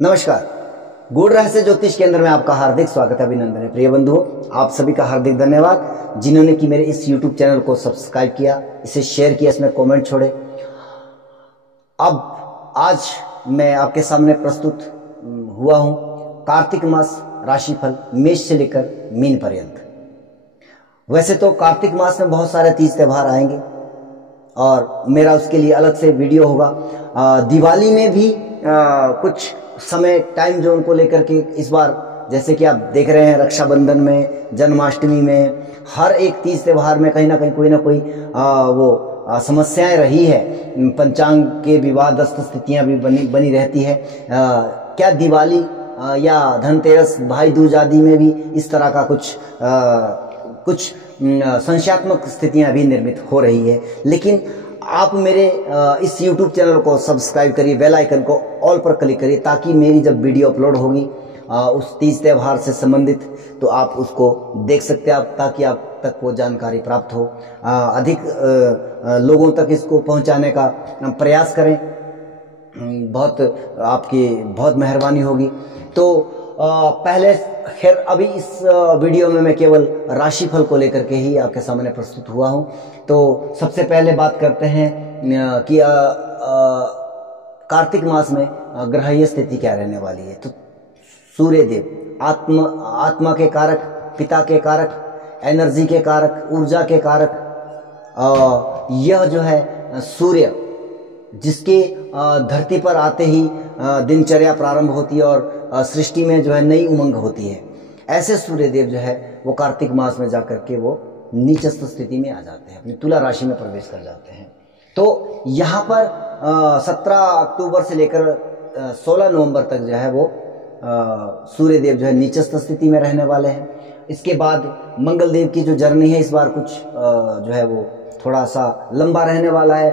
नमस्कार। गूढ़ रहस्य ज्योतिष केंद्र में आपका हार्दिक स्वागत है, अभिनंदन है। प्रिय बंधुओं, आप सभी का हार्दिक धन्यवाद जिन्होंने कि मेरे इस YouTube चैनल को सब्सक्राइब किया, इसे शेयर किया, इसमें कमेंट छोड़े। अब आज मैं आपके सामने प्रस्तुत हुआ हूं कार्तिक मास राशिफल मेष से लेकर मीन पर्यंत। वैसे तो कार्तिक मास में बहुत सारे तीज त्योहार आएंगे और मेरा उसके लिए अलग से वीडियो होगा। दिवाली में भी कुछ समय टाइम जोन को लेकर के इस बार, जैसे कि आप देख रहे हैं, रक्षाबंधन में, जन्माष्टमी में, हर एक तीज त्योहार में कहीं ना कहीं कोई ना कोई समस्याएं रही है। पंचांग के विवादस्थ स्थितियां भी बनी रहती है। क्या दिवाली या धनतेरस, भाई दूज आदि में भी इस तरह का कुछ संशयात्मक स्थितियां भी निर्मित हो रही है। लेकिन आप मेरे इस YouTube चैनल को सब्सक्राइब करिए, बेल आइकन को ऑल पर क्लिक करिए, ताकि मेरी जब वीडियो अपलोड होगी उस तीज त्योहार से संबंधित, तो आप उसको देख सकते हैं, ताकि आप तक वो जानकारी प्राप्त हो। अधिक लोगों तक इसको पहुंचाने का प्रयास करें, बहुत आपकी बहुत मेहरबानी होगी। तो पहले खैर अभी इस वीडियो में मैं केवल राशिफल को लेकर के ही आपके सामने प्रस्तुत हुआ हूं। तो सबसे पहले बात करते हैं कि कार्तिक मास में ग्रहीय स्थिति क्या रहने वाली है। तो सूर्य देव आत्मा के कारक, पिता के कारक, एनर्जी के कारक, ऊर्जा के कारक, यह जो है सूर्य, जिसके धरती पर आते ही दिनचर्या प्रारंभ होती है और सृष्टि में जो है नई उमंग होती है, ऐसे सूर्य देव जो है वो कार्तिक मास में जाकर के वो नीचस्थ स्थिति में आ जाते हैं, अपनी तुला राशि में प्रवेश कर जाते हैं। तो यहाँ पर 17 अक्टूबर से लेकर 16 नवंबर तक जो है वो सूर्य देव जो है नीचस्थ स्थिति में रहने वाले हैं। इसके बाद मंगल देव की जो जर्नी है इस बार कुछ जो है वो थोड़ा सा लंबा रहने वाला है।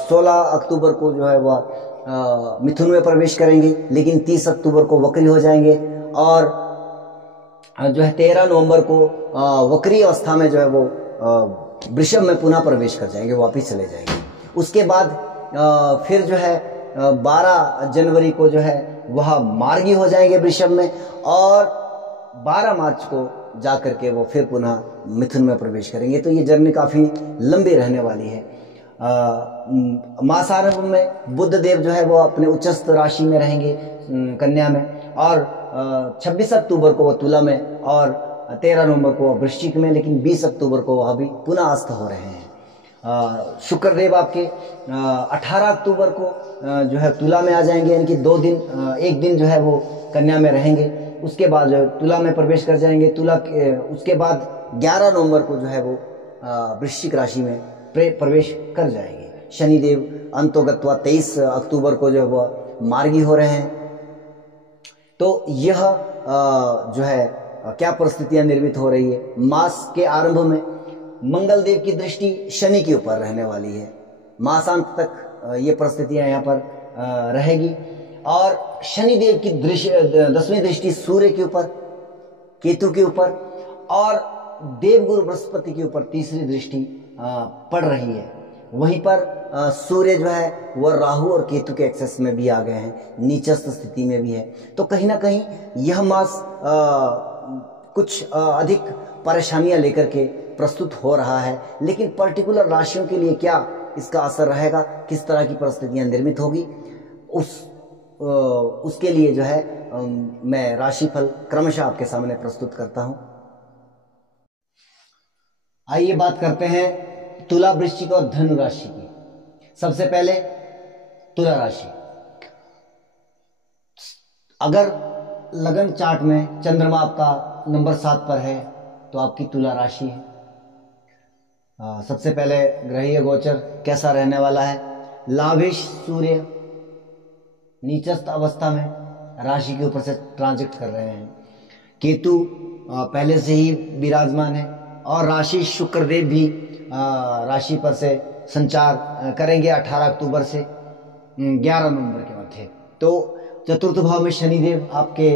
16 अक्टूबर को जो है वह मिथुन में प्रवेश करेंगे, लेकिन 30 अक्टूबर को वक्री हो जाएंगे और जो है 13 नवंबर को वक्री अवस्था में जो है वो वृषभ में पुनः प्रवेश कर जाएंगे, वापिस चले जाएंगे। उसके बाद फिर जो है 12 जनवरी को जो है वह मार्गी हो जाएंगे वृषभ में, और 12 मार्च को जाकर के वो फिर पुनः मिथुन में प्रवेश करेंगे। तो ये जर्नी काफी लंबी रहने वाली है। मासारंभ में बुध देव जो है वो अपने उच्चस्थ राशि में रहेंगे कन्या में, और 26 अक्टूबर को वो तुला में, और 13 नवंबर को वह वृश्चिक में, लेकिन 20 अक्टूबर को वह अभी पुनः अस्त हो रहे हैं। शुक्र देव आपके 18 अक्टूबर को जो है तुला में आ जाएंगे, यानी कि 2 दिन, एक दिन जो है वो कन्या में रहेंगे, उसके बाद जो है तुला में प्रवेश कर जाएंगे। उसके बाद 11 नवंबर को जो है वो वृश्चिक राशि में प्रवेश कर जाएंगे। शनिदेव अंतोगत्वा 23 अक्टूबर को जो है वह मार्गी हो रहे हैं। तो यह जो है क्या परिस्थितियां निर्मित हो रही है। मास के आरंभ में मंगल देव की दृष्टि शनि के ऊपर रहने वाली है, मासांत तक ये परिस्थितियां यहाँ पर रहेगी। और शनि देव की 10वीं दृष्टि सूर्य के ऊपर, केतु के ऊपर, और देवगुरु बृहस्पति के ऊपर 3री दृष्टि पड़ रही है। वहीं पर सूर्य जो है वह राहु और केतु के एक्सेस में भी आ गए हैं, नीचस्थ स्थिति में भी है। तो कहीं ना कहीं यह मास कुछ अधिक परेशानियां लेकर के प्रस्तुत हो रहा है। लेकिन पर्टिकुलर राशियों के लिए क्या इसका असर रहेगा, किस तरह की परिस्थितियां निर्मित होगी, उसके लिए जो है मैं राशिफल क्रमशः आपके सामने प्रस्तुत करता हूं। आइए बात करते हैं तुला, वृश्चिक और धनु राशि की। सबसे पहले तुला राशि। अगर लगन चार्ट में चंद्रमा आपका नंबर 7 पर है तो आपकी तुला राशि है। सबसे पहले ग्रहीय गोचर कैसा रहने वाला है। लाभेश सूर्य नीचस्थ अवस्था में राशि के ऊपर से ट्रांजिट कर रहे हैं। केतु पहले से ही विराजमान है, और राशि शुक्रदेव भी राशि पर से संचार करेंगे 18 अक्टूबर से 11 नवंबर के मध्य। तो चतुर्थ भाव में शनिदेव आपके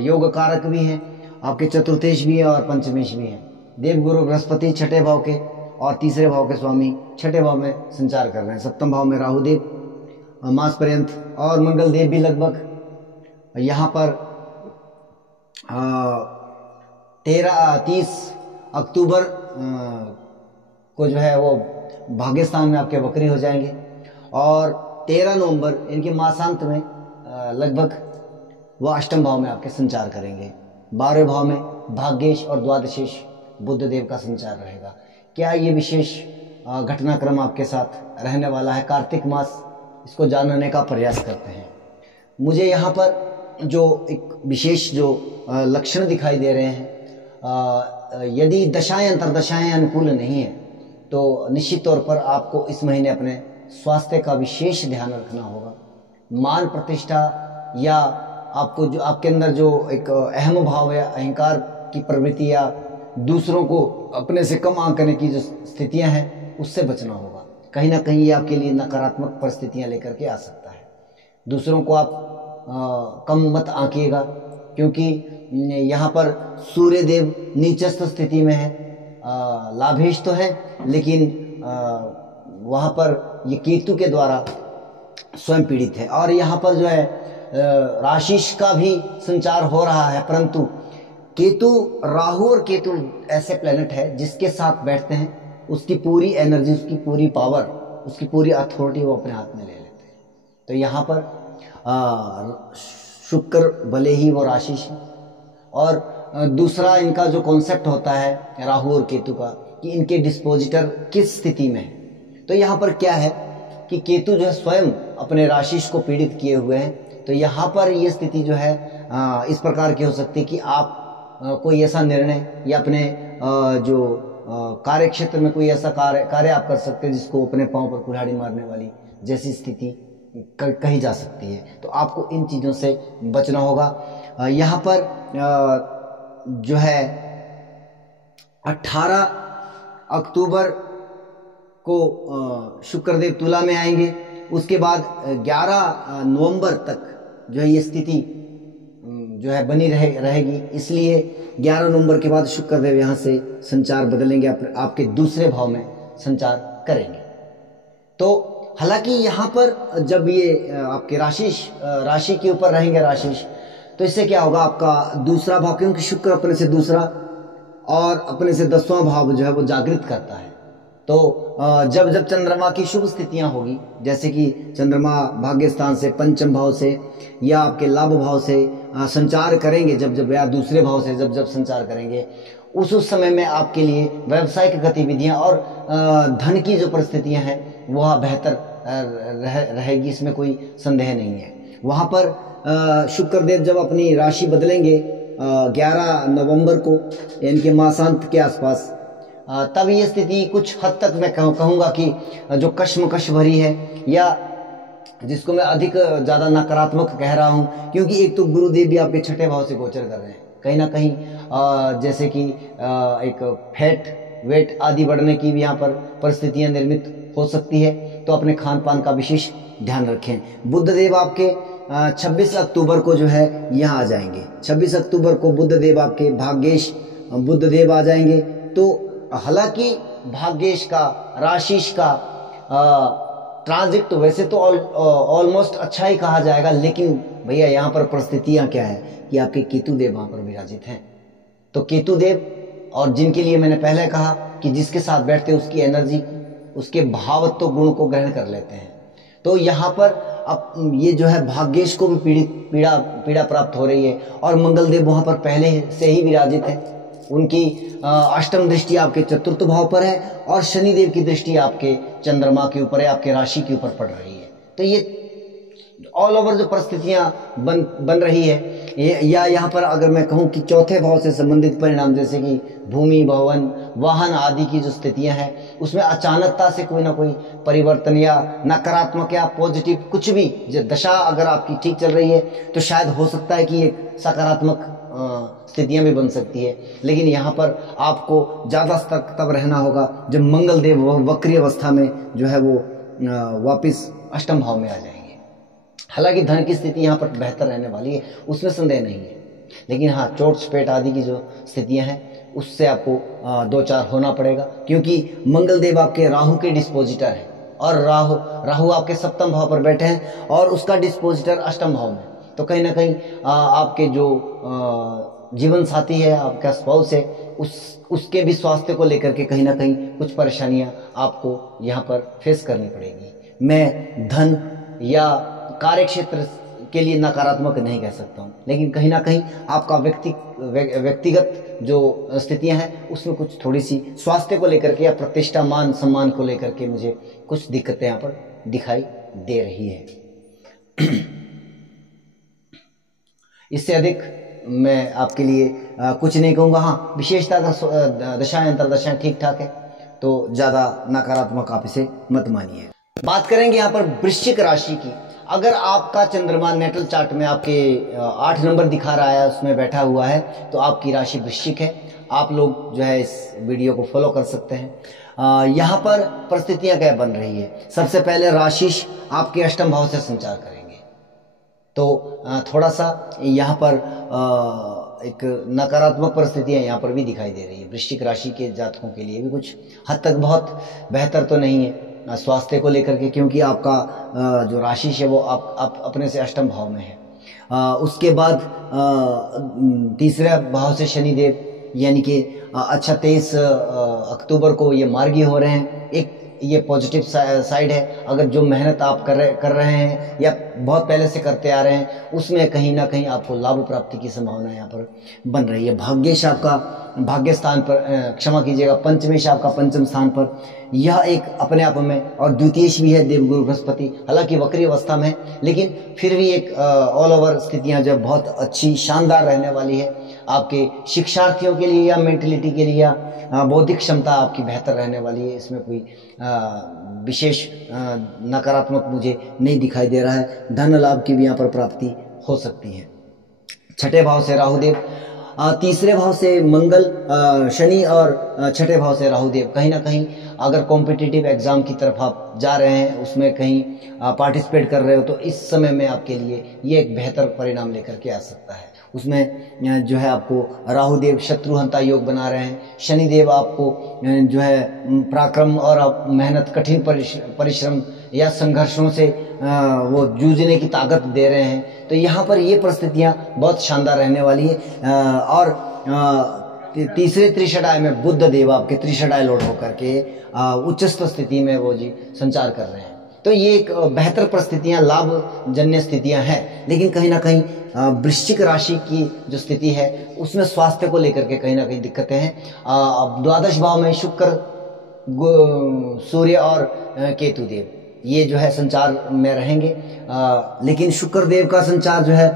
योग कारक भी हैं, आपके चतुर्थेश भी है और पंचमेश भी हैं। देवगुरु बृहस्पति 6ठे भाव के और 3रे भाव के स्वामी 6ठे भाव में संचार कर रहे हैं। 7वें भाव में राहुदेव मास पर्यंत, और मंगल देव भी लगभग यहाँ पर 30 अक्टूबर को जो है वो भाग्यस्थान में आपके वक्री हो जाएंगे और 13 नवंबर इनके मासांत में लगभग वह अष्टम भाव में आपके संचार करेंगे। 12वें भाव में भाग्येश और द्वादशेश बुध देव का संचार रहेगा। क्या ये विशेष घटनाक्रम आपके साथ रहने वाला है? कार्तिक मास इसको जानने का प्रयास करते हैं। मुझे यहाँ पर जो एक विशेष जो लक्षण दिखाई दे रहे हैं, यदि दशाएं अंतर्दशाएं अनुकूल नहीं है तो निश्चित तौर पर आपको इस महीने अपने स्वास्थ्य का विशेष ध्यान रखना होगा। मान प्रतिष्ठा या आपको जो आपके अंदर जो एक अहम भाव या अहंकार की प्रवृत्ति या दूसरों को अपने से कम आंकने की जो स्थितियां हैं उससे बचना होगा। कहीं ना कहीं ये आपके लिए नकारात्मक परिस्थितियां लेकर के आ सकता है। दूसरों को आप कम मत आंकिएगा, क्योंकि यहाँ पर सूर्य देव नीचस्थ स्थिति में है। लाभेश तो है, लेकिन वहाँ पर ये केतु के द्वारा स्वयं पीड़ित है। और यहाँ पर जो है राशिश का भी संचार हो रहा है, परंतु केतु, राहु और केतु ऐसे प्लेनेट है जिसके साथ बैठते हैं उसकी पूरी एनर्जी, उसकी पूरी पावर, उसकी पूरी अथॉरिटी वो अपने हाथ में ले लेते हैं। तो यहाँ पर शुक्र भले ही वो राशिश है, और दूसरा इनका जो कॉन्सेप्ट होता है राहु और केतु का कि इनके डिस्पोजिटर किस स्थिति में है। तो यहाँ पर क्या है कि केतु जो है स्वयं अपने राशिश को पीड़ित किए हुए हैं। तो यहाँ पर ये स्थिति जो है इस प्रकार की हो सकती है कि आप कोई ऐसा निर्णय या अपने जो कार्य क्षेत्र में कोई ऐसा कार्य आप कर सकते हैं जिसको अपने पांव पर कुल्हाड़ी मारने वाली जैसी स्थिति कही जा सकती है। तो आपको इन चीज़ों से बचना होगा। यहाँ पर जो है 18 अक्टूबर को शुक्रदेव तुला में आएंगे। उसके बाद 11 नवंबर तक जो है ये स्थिति जो है बनी रहेगी। इसलिए 11 नवंबर के बाद शुक्रदेव यहाँ से संचार बदलेंगे, आपके दूसरे भाव में संचार करेंगे। तो हालांकि यहाँ पर जब ये आपके राशि के ऊपर रहेंगे राशिश, तो इससे क्या होगा, आपका दूसरा भाव, क्योंकि शुक्र अपने से दूसरा और अपने से 10वां भाव जो है वो जागृत करता है। तो जब जब चंद्रमा की शुभ स्थितियां होगी, जैसे कि चंद्रमा भाग्य स्थान से, पंचम भाव से या आपके लाभ भाव से संचार करेंगे, जब जब या दूसरे भाव से जब जब संचार करेंगे, उस समय में आपके लिए व्यावसायिक गतिविधियां और धन की जो परिस्थितियां हैं वह बेहतर रहेगी, इसमें कोई संदेह नहीं है। वहाँ पर शुक्रदेव जब अपनी राशि बदलेंगे 11 नवंबर को, इनके मासांत के आसपास, तब ये स्थिति कुछ हद तक मैं कहूँगा कि जो कश्मकश भरी है, या जिसको मैं अधिक ज़्यादा नकारात्मक कह रहा हूँ, क्योंकि एक तो गुरुदेव भी आपके छठे भाव से गोचर कर रहे हैं। कहीं ना कहीं जैसे कि एक फैट वेट आदि बढ़ने की भी यहाँ पर परिस्थितियाँ निर्मित हो सकती है। तो अपने खान पान का विशेष ध्यान रखें। बुधदेव आपके 26 अक्टूबर को जो है यहाँ आ जाएंगे। 26 अक्टूबर को बुधदेव आपके भाग्येश बुधदेव आ जाएंगे। तो हालांकि भाग्येश का, राशिश का ट्रांजिट तो वैसे तो ऑलमोस्ट अच्छा ही कहा जाएगा, लेकिन भैया यहाँ पर परिस्थितियाँ क्या है कि आपके केतुदेव वहाँ पर विराजित हैं। तो केतुदेव, और जिनके लिए मैंने पहले कहा कि जिसके साथ बैठते उसकी एनर्जी, उसके भावत्व गुण को ग्रहण कर लेते हैं। तो यहाँ पर अब ये जो है भाग्येश को भी पीड़ा प्राप्त हो रही है, और मंगलदेव वहाँ पर पहले से ही विराजित है। उनकी अष्टम दृष्टि आपके चतुर्थ भाव पर है, और शनिदेव की दृष्टि आपके चंद्रमा के ऊपर है, आपके राशि के ऊपर पड़ रही है। तो ये ऑल ओवर जो परिस्थितियां बन रही है, या यहाँ पर अगर मैं कहूँ कि चौथे भाव से संबंधित परिणाम, जैसे कि भूमि, भवन, वाहन आदि की जो स्थितियां हैं, उसमें अचानकता से कोई ना कोई परिवर्तन या नकारात्मक या पॉजिटिव कुछ भी दशा अगर आपकी ठीक चल रही है, तो शायद हो सकता है कि एक सकारात्मक स्थितियां भी बन सकती है। लेकिन यहाँ पर आपको ज़्यादा सतर्क तब रहना होगा जब मंगलदेव वक्री अवस्था में जो है वो वापिस अष्टम भाव में आ जाएंगे। हालांकि धन की स्थिति यहाँ पर बेहतर रहने वाली है, उसमें संदेह नहीं है, लेकिन हाँ चोट चपेट आदि की जो स्थितियाँ हैं उससे आपको दो चार होना पड़ेगा, क्योंकि मंगलदेव आपके राहु के डिस्पोजिटर है, और राहु आपके सप्तम भाव पर बैठे हैं, और उसका डिस्पोजिटर अष्टम भाव में। तो कहीं ना कहीं आपके जो जीवन साथी है, आपका स्पाउस है, उसके भी स्वास्थ्य को लेकर के कहीं ना कहीं कुछ परेशानियां आपको यहाँ पर फेस करनी पड़ेगी। मैं धन या कार्य क्षेत्र के लिए नकारात्मक नहीं कह सकता हूँ, लेकिन कहीं ना कहीं आपका व्यक्तिगत जो स्थितियां हैं उसमें कुछ थोड़ी सी स्वास्थ्य को लेकर के या प्रतिष्ठा मान सम्मान को लेकर के मुझे कुछ दिक्कतें यहाँ पर दिखाई दे रही है। इससे अधिक मैं आपके लिए कुछ नहीं कहूँगा। हाँ, विशेषता अगर दशाएं अंतरदशाएं ठीक ठाक है तो ज़्यादा नकारात्मक आप इसे मत मानिए। बात करेंगे यहाँ पर वृश्चिक राशि की। अगर आपका चंद्रमा नेटल चार्ट में आपके 8 नंबर दिखा रहा है, उसमें बैठा हुआ है, तो आपकी राशि वृश्चिक है। आप लोग जो है इस वीडियो को फॉलो कर सकते हैं। यहाँ पर परिस्थितियां क्या बन रही है। सबसे पहले राशिश आपके अष्टम भाव से संचार करेंगे, तो थोड़ा सा यहाँ पर एक नकारात्मक परिस्थितियां यहाँ पर भी दिखाई दे रही है। वृश्चिक राशि के जातकों के लिए भी कुछ हद तक बहुत बेहतर तो नहीं है स्वास्थ्य को लेकर के, क्योंकि आपका जो राशि है वो आप अपने से अष्टम भाव में है। उसके बाद तीसरे भाव से शनिदेव, यानी कि अच्छा 23 अक्टूबर को ये मार्गी हो रहे हैं। एक ये पॉजिटिव साइड है। अगर जो मेहनत आप कर रहे हैं या बहुत पहले से करते आ रहे हैं उसमें कहीं ना कहीं आपको लाभ प्राप्ति की संभावना यहाँ पर बन रही है। भाग्येश आपका भाग्य स्थान पर, क्षमा कीजिएगा, पंचमेश आपका पंचम स्थान पर, यह एक अपने आप में, और द्वितीयेश भी है देवगुरु बृहस्पति, हालांकि वक्री अवस्था में, लेकिन फिर भी एक ऑल ओवर स्थितियां जो बहुत अच्छी शानदार रहने वाली है आपके शिक्षार्थियों के लिए या मेंटलिटी के लिए या बौद्धिक क्षमता आपकी बेहतर रहने वाली है। इसमें कोई विशेष नकारात्मक मुझे नहीं दिखाई दे रहा है। धन लाभ की भी यहाँ पर प्राप्ति हो सकती है। छठे भाव से राहुदेव, तीसरे भाव से मंगल, शनि और छठे भाव से राहुदेव। कहीं ना कहीं अगर कॉम्पिटिटिव एग्जाम की तरफ आप जा रहे हैं, उसमें कहीं पार्टिसिपेट कर रहे हो, तो इस समय में आपके लिए ये एक बेहतर परिणाम लेकर के आ सकता है। उसमें जो है आपको राहुदेव शत्रुहंता योग बना रहे हैं, शनिदेव आपको जो है पराक्रम और आप मेहनत, कठिन परिश्रम या संघर्षों से वो जूझने की ताकत दे रहे हैं। तो यहाँ पर ये परिस्थितियाँ बहुत शानदार रहने वाली है। और तीसरे त्रिषडाय में बुद्ध देव आपके त्रिषडाय लौट होकर के उच्चस्थ स्थिति में वो जी संचार कर रहे हैं। तो ये एक बेहतर परिस्थितियां, लाभ जन्य स्थितियां हैं, लेकिन कहीं ना कहीं वृश्चिक राशि की जो स्थिति है उसमें स्वास्थ्य को लेकर के कहीं ना कहीं दिक्कतें हैं। द्वादश भाव में शुक्र, सूर्य और केतु देव ये जो है संचार में रहेंगे, लेकिन शुक्र देव का संचार जो है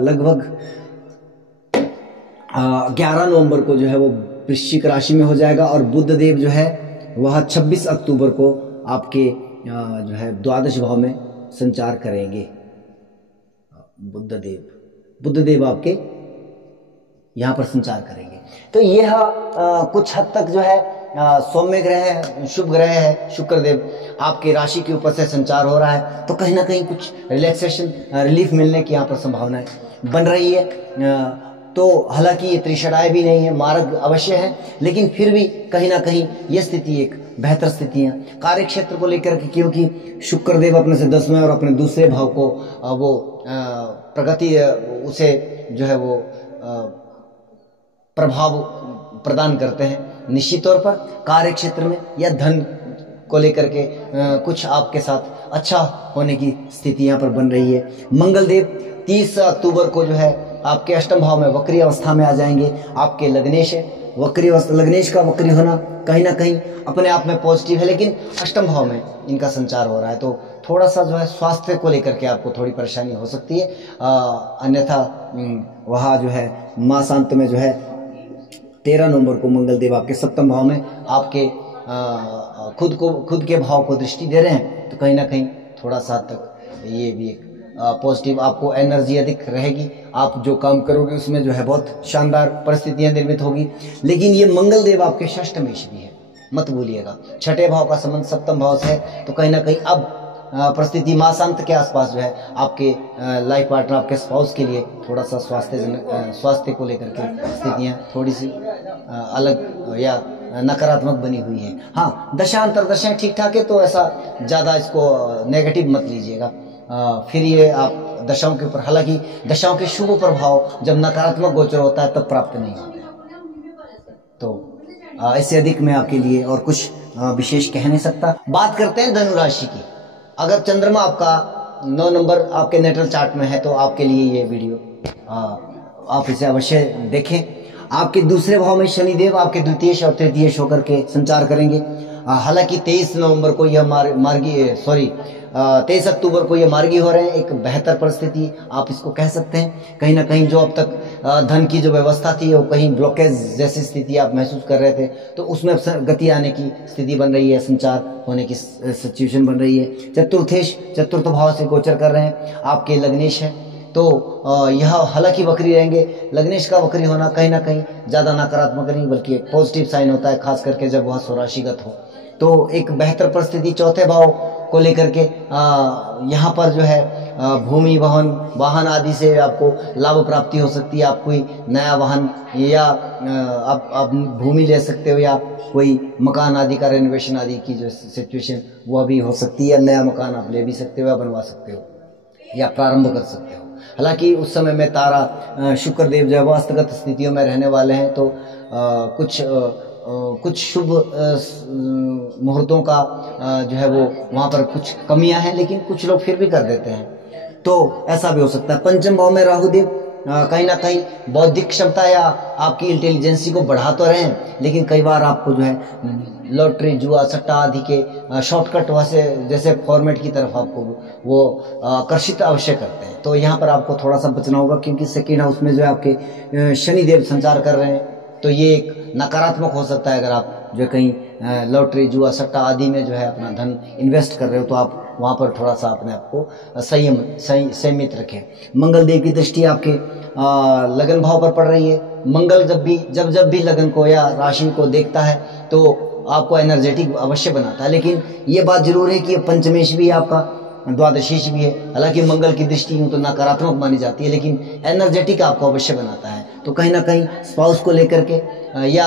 लगभग 11 नवंबर को जो है वो वृश्चिक राशि में हो जाएगा, और बुध देव जो है वह 26 अक्टूबर को आपके जो है द्वादश भाव में संचार करेंगे। बुध देव आपके यहाँ पर संचार करेंगे। तो यह कुछ हद तक जो है सौम्य ग्रह है, शुभ ग्रह है। शुक्र देव आपके राशि के ऊपर से संचार हो रहा है, तो कहीं ना कहीं कुछ रिलैक्सेशन, रिलीफ मिलने की यहाँ पर संभावनाएं बन रही है। तो हालांकि ये त्रिषडाय भी नहीं है, मार्ग अवश्य है, लेकिन फिर भी कहीं ना कहीं ये स्थिति एक बेहतर स्थिति है कार्य क्षेत्र को लेकर के, क्योंकि शुक्रदेव अपने से 10वें और अपने दूसरे भाव को वो प्रगति, उसे जो है वो प्रभाव प्रदान करते हैं। निश्चित तौर पर कार्य क्षेत्र में या धन को लेकर के कुछ आपके साथ अच्छा होने की स्थिति यहाँ पर बन रही है। मंगल देव 30 अक्टूबर को जो है आपके अष्टम भाव में वक्री अवस्था में आ जाएंगे। आपके लग्नेश है, वक्री अवस्था, लग्नेश का वक्री होना कहीं ना कहीं अपने आप में पॉजिटिव है, लेकिन अष्टम भाव में इनका संचार हो रहा है, तो थोड़ा सा जो है स्वास्थ्य को लेकर के आपको थोड़ी परेशानी हो सकती है। अन्यथा वहाँ जो है मासांत में जो है 13 नवंबर को मंगल देव आपके सप्तम भाव में आपके खुद के भाव को दृष्टि दे रहे हैं, तो कहीं ना कहीं थोड़ा सा तक ये भी एक पॉजिटिव आपको एनर्जी अधिक रहेगी। आप जो काम करोगे उसमें जो है बहुत शानदार परिस्थितियां निर्मित होगी। लेकिन ये मंगल देव आपके षष्ठमेश भी है, मत भूलिएगा। छठे भाव का संबंध सप्तम भाव से है, तो कहीं ना कहीं अब परिस्थिति मासांत के आसपास जो है आपके लाइफ पार्टनर, आपके स्पाउस के लिए थोड़ा सा स्वास्थ्य को लेकर के स्थितियां थोड़ी सी अलग या नकारात्मक बनी हुई है। हाँ, दशाएं ठीक ठाक है, तो ऐसा ज़्यादा इसको नेगेटिव मत लीजिएगा। फिर ये आप दशाओं के ऊपर। हालांकि दशाओं के शुभ प्रभाव जब नकारात्मक गोचर होता है तब प्राप्त नहीं होते। तो इससे अधिक मैं आपके लिए और कुछ विशेष कह नहीं सकता। बात करते हैं धनु राशि की। अगर चंद्रमा आपका 9 नंबर आपके नेटल चार्ट में है तो आपके लिए ये वीडियो आप इसे अवश्य देखें। आपके दूसरे भाव में शनिदेव आपके द्वितीय और तृतीय होकर के संचार करेंगे। हालांकि 23 नवंबर को यह मार्गी 23 अक्टूबर को ये मार्गी हो रहे हैं। एक बेहतर परिस्थिति आप इसको कह सकते हैं। कहीं ना कहीं जो अब तक धन की जो व्यवस्था थी वो कहीं ब्लॉकेज जैसी स्थिति आप महसूस कर रहे थे, तो उसमें गति आने की स्थिति बन रही है, संचार होने की सिचुएशन बन रही है। चतुर्थ भाव से गोचर कर रहे हैं, आपके लग्नेश है। तो यह हालांकि वक्री रहेंगे। लग्नेश का वक्री होना कहीं ना कहीं ज़्यादा नकारात्मक नहीं बल्कि एक पॉजिटिव साइन होता है, खास करके जब वह स्वराशिगत हो। तो एक बेहतर परिस्थिति चौथे भाव को लेकर के यहाँ पर जो है भूमि वाहन आदि से आपको लाभ प्राप्ति हो सकती है। आप कोई नया वाहन या आप भूमि ले सकते हो, या कोई मकान आदि का रेनोवेशन आदि की जो सिचुएशन वह भी हो सकती है। नया मकान आप ले भी सकते हो या बनवा सकते हो या प्रारंभ कर सकते हो। हालांकि उस समय में तारा शुक्र देव जो है वह अस्तगत स्थितियों में रहने वाले हैं, तो कुछ शुभ मुहूर्तों का जो है वो वहाँ पर कुछ कमियां हैं, लेकिन कुछ लोग फिर भी कर देते हैं, तो ऐसा भी हो सकता है। पंचम भाव में राहु देव कहीं ना कहीं बौद्धिक क्षमता या आपकी इंटेलिजेंसी को बढ़ा तो रहे हैं, लेकिन कई बार आपको जो है लॉटरी, जुआ, सट्टा आदि के शॉर्टकट वैसे जैसे फॉर्मेट की तरफ आपको वो आकर्षित अवश्य करते हैं। तो यहाँ पर आपको थोड़ा सा बचना होगा, क्योंकि सेकेंड हाउस में जो है आपके शनिदेव संचार कर रहे हैं, तो ये एक नकारात्मक हो सकता है। अगर आप जो कहीं लॉटरी, जुआ, सट्टा आदि में जो है अपना धन इन्वेस्ट कर रहे हो, तो आप वहाँ पर थोड़ा सा अपने आप को संयमित रखें। मंगल देव की दृष्टि आपके लगन भाव पर पड़ रही है। मंगल जब भी लगन को या राशि को देखता है तो आपको एनर्जेटिक अवश्य बनाता है, लेकिन ये बात जरूर है कि पंचमेश भी आपका, द्वादशीश भी है। हालांकि मंगल की दृष्टि यूं तो नकारात्मक मानी जाती है, लेकिन एनर्जेटिक आपको अवश्य बनाता है। तो कहीं ना कहीं स्पाउस को लेकर के या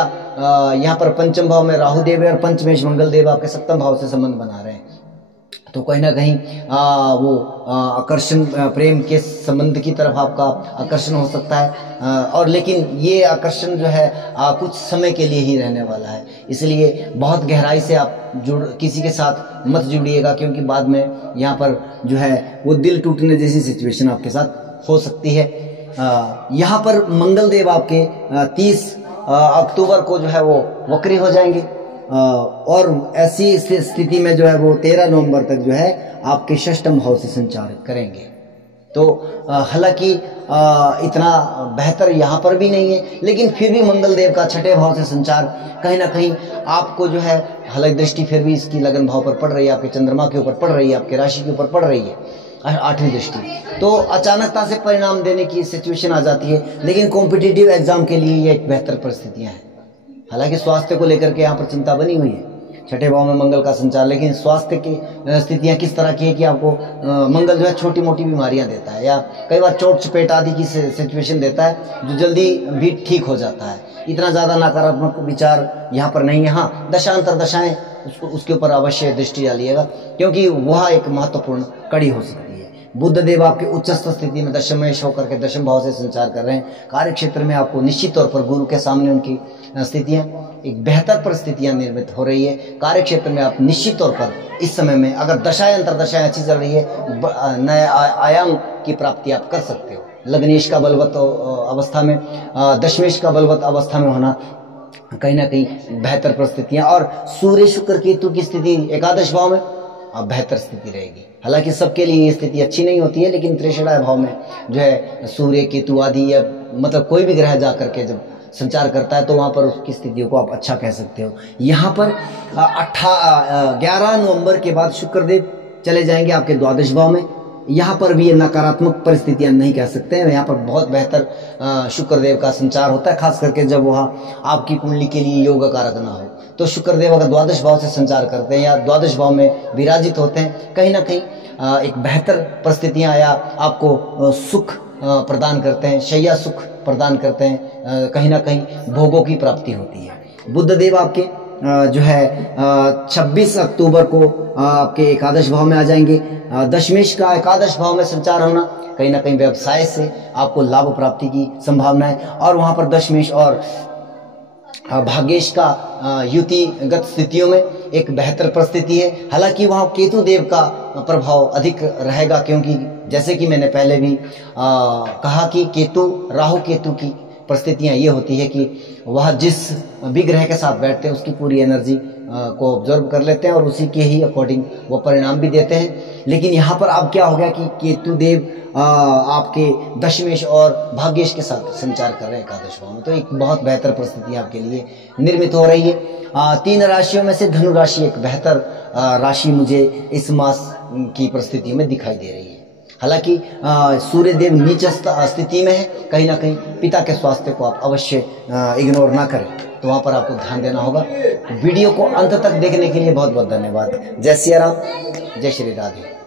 यहाँ पर पंचम भाव में राहु देव और पंचमेश मंगल देव आपके सप्तम भाव से संबंध बना रहे हैं, तो कहीं ना कहीं वो आकर्षण, प्रेम के संबंध की तरफ आपका आकर्षण हो सकता है। और लेकिन ये आकर्षण जो है कुछ समय के लिए ही रहने वाला है, इसलिए बहुत गहराई से आप किसी के साथ मत जुड़िएगा, क्योंकि बाद में यहाँ पर जो है वो दिल टूटने जैसी सिचुएशन आपके साथ हो सकती है। यहाँ पर मंगल देव आपके 30 अक्टूबर को जो है वो वक्री हो जाएंगे, और ऐसी स्थिति में जो है वो 13 नवंबर तक जो है आपके षष्ठम भाव से संचार करेंगे। तो हालांकि इतना बेहतर यहाँ पर भी नहीं है, लेकिन फिर भी मंगल देव का छठे भाव से संचार कहीं ना कहीं आपको जो है, हालांकि दृष्टि फिर भी इसकी लगन भाव पर पड़ रही है, आपके चंद्रमा के ऊपर पड़ रही है, आपके राशि के ऊपर पड़ रही है, 8वीं दृष्टि, तो अचानकता से परिणाम देने की सिचुएशन आ जाती है। लेकिन कॉम्पिटिटिव एग्जाम के लिए ये एक बेहतर परिस्थितियां हैं। हालांकि स्वास्थ्य को लेकर के यहाँ पर चिंता बनी हुई है, छठे भाव में मंगल का संचार, लेकिन स्वास्थ्य की स्थितियां किस तरह की है कि आपको मंगल जो है छोटी मोटी बीमारियां देता है, या कई बार चोट चपेट आदि की सिचुएशन देता है, जो जल्दी भी ठीक हो जाता है। इतना ज़्यादा नकारात्मक विचार यहाँ पर नहीं है। हाँ, दशांतर दशाएं उसके ऊपर अवश्य दृष्टि डालिएगा, क्योंकि वह एक महत्वपूर्ण कड़ी हो सकती है। बुध देव आपके उच्चस्थ स्थिति में दशमेश होकर के दशम भाव से संचार कर रहे हैं। कार्य क्षेत्र में आपको निश्चित तौर पर गुरु के सामने उनकी स्थितियां, एक बेहतर परिस्थितियां निर्मित हो रही है। कार्य क्षेत्र में आप निश्चित तौर पर इस समय में अगर दशाएं अंतरदशाएं अच्छी चल रही है, नए आयाम की प्राप्ति आप कर सकते हो। लग्नेश का बलवत अवस्था में, दशमेश का बलवत अवस्था में होना कहीं ना कहीं बेहतर परिस्थितियां, और सूर्य शुक्र केतु की स्थिति एकादश भाव में बेहतर स्थिति रहेगी। हालांकि सबके लिए ये स्थिति अच्छी नहीं होती है, लेकिन त्रिशराय भाव में जो है सूर्य केतु आदि, या मतलब कोई भी ग्रह जा करके जब संचार करता है तो वहां पर उसकी स्थितियों को आप अच्छा कह सकते हो। यहाँ पर 11 नवंबर के बाद शुक्रदेव चले जाएंगे आपके द्वादश भाव में। यहाँ पर भी ये नकारात्मक परिस्थितियां नहीं कह सकते हैं, यहाँ पर बहुत बेहतर शुक्रदेव का संचार होता है, खास करके जब वह आपकी कुंडली के लिए योग कारक ना हो। तो शुक्रदेव अगर द्वादश भाव से संचार करते हैं या द्वादश भाव में विराजित होते हैं, कहीं ना कहीं एक बेहतर परिस्थितियां या आपको सुख प्रदान करते हैं, शैया सुख प्रदान करते हैं, कहीं ना कहीं भोगों की प्राप्ति होती है। बुध देव आपके जो है 26 अक्टूबर को आपके एकादश भाव में आ जाएंगे। दशमेश का एकादश भाव में संचार होना कहीं ना कहीं व्यवसाय से आपको लाभ प्राप्ति की संभावना है, और वहां पर दशमेश और भाग्येश का युतिगत स्थितियों में एक बेहतर परिस्थिति है। हालांकि वहां केतु देव का प्रभाव अधिक रहेगा, क्योंकि जैसे कि मैंने पहले भी कहा कि केतु राहु केतु की परिस्थितियां ये होती है कि वह जिस भी ग्रह के साथ बैठते हैं उसकी पूरी एनर्जी को ऑब्जर्व कर लेते हैं और उसी के ही अकॉर्डिंग वो परिणाम भी देते हैं। लेकिन यहाँ पर अब क्या हो गया कि केतु देव आपके दशमेश और भाग्येश के साथ संचार कर रहे हैं एकादश भाव में, तो एक बहुत बेहतर परिस्थिति आपके लिए निर्मित हो रही है। 3 राशियों में से धनु राशि एक बेहतर राशि मुझे इस मास की परिस्थिति में दिखाई दे रही है। हालांकि सूर्य देव नीच स्थिति में है, कहीं ना कहीं पिता के स्वास्थ्य को आप अवश्य इग्नोर ना करें, तो वहां पर आपको ध्यान देना होगा। वीडियो को अंत तक देखने के लिए बहुत बहुत धन्यवाद। जय सिया राम, जय श्री राधे।